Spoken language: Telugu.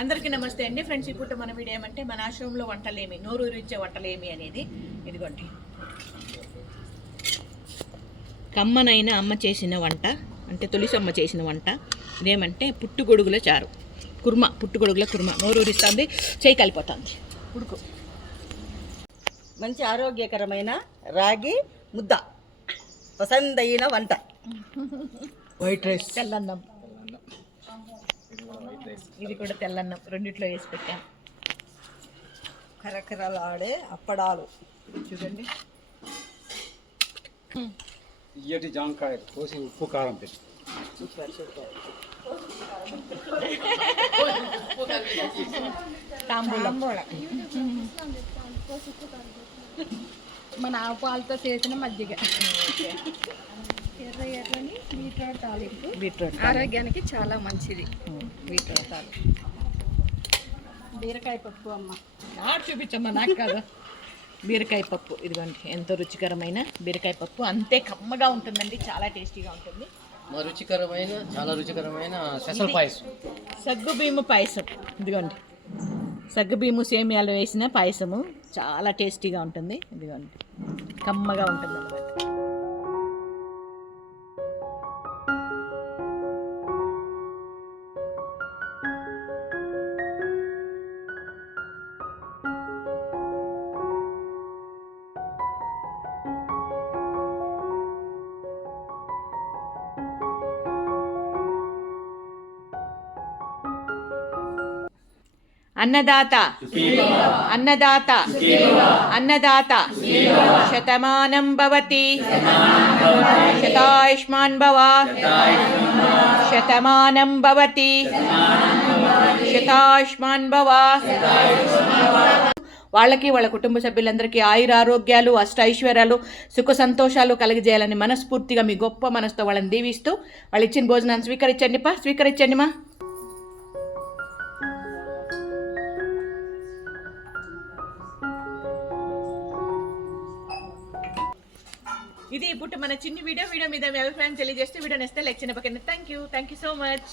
అందరికీ నమస్తే అండి ఫ్రెండ్స్. ఇప్పుడు మన వీడియో ఏమంటే మన ఆశ్రమంలో వంటలేమి, నోరూరించే వంటలేమి అనేది ఇదిగోండి. కమ్మనైన అమ్మ చేసిన వంట అంటే తులసమ్మ చేసిన వంట ఇదేమంటే పుట్టుగొడుగుల చారు, కుర్మా, పుట్టుగొడుగుల కుర్మా. నోరూరిస్తుంది, చేయి కలిపోతుంది. ఉడుకు మంచి ఆరోగ్యకరమైన రాగి ముద్ద, పసందైన వంట. వైట్ రైస్, తెల్లన్నం, ఇది కూడా తెల్లన్నం, రెండిట్లో వేసి పెట్టాం. కరకరలాడే అప్పడాలు చూడండి. ఇయ్యటి జాంకాయలు కోసి ఉప్పు కారం పెట్టి సూపర్ సూపర్. తాంబూలం, మన ఆవు పాలతో చేసిన మజ్జిగ, ఎర్ర ఎర్రని బీట్రూట్ తాలింపు, బీట్రూట్ ఆరోగ్యానికి చాలా మంచిది. బీట్రూట్ తాలింపు, బీరకాయ పప్పు. అమ్మ నాకు చూపించమ్మా, నాకు కాదు. బీరకాయ పప్పు ఇదిగోండి, ఎంతో రుచికరమైన బీరకాయ పప్పు, అంతే కమ్మగా ఉంటుందండి, చాలా టేస్టీగా ఉంటుంది. చాలా రుచికరమైన స్పెషల్ పాయసం, సగ్గుబియ్యము పాయసం. ఇదిగోండి, సగ్గుబియ్యము సేమియాలు వేసిన పాయసము, చాలా టేస్టీగా ఉంటుంది. ఇదిగోండి, కమ్మగా ఉంటుంది అన్నమాట. అన్నదాత అన్నదాత అన్నదాత శతమానం భవతి శతాయుష్మాన్ భవ, శతమానం భవతి శతాయుష్మాన్ భవ. వాళ్ళకి, వాళ్ళ కుటుంబ సభ్యులందరికీ ఆయురారోగ్యాలు, అష్టైశ్వర్యాలు, సుఖ సంతోషాలు కలిగజేయాలని మనస్ఫూర్తిగా మీ గొప్ప మనసుతో వాళ్ళని దీవిస్తూ వాళ్ళు ఇచ్చిన భోజనాన్ని స్వీకరించండి మా. ఇది ఇప్పుడు మన చిన్ని వీడియో మీద మీ అభిప్రాయం తెలియజేస్తే వీడియో నేస్తే లైక్ చేయండి. Thank you so much.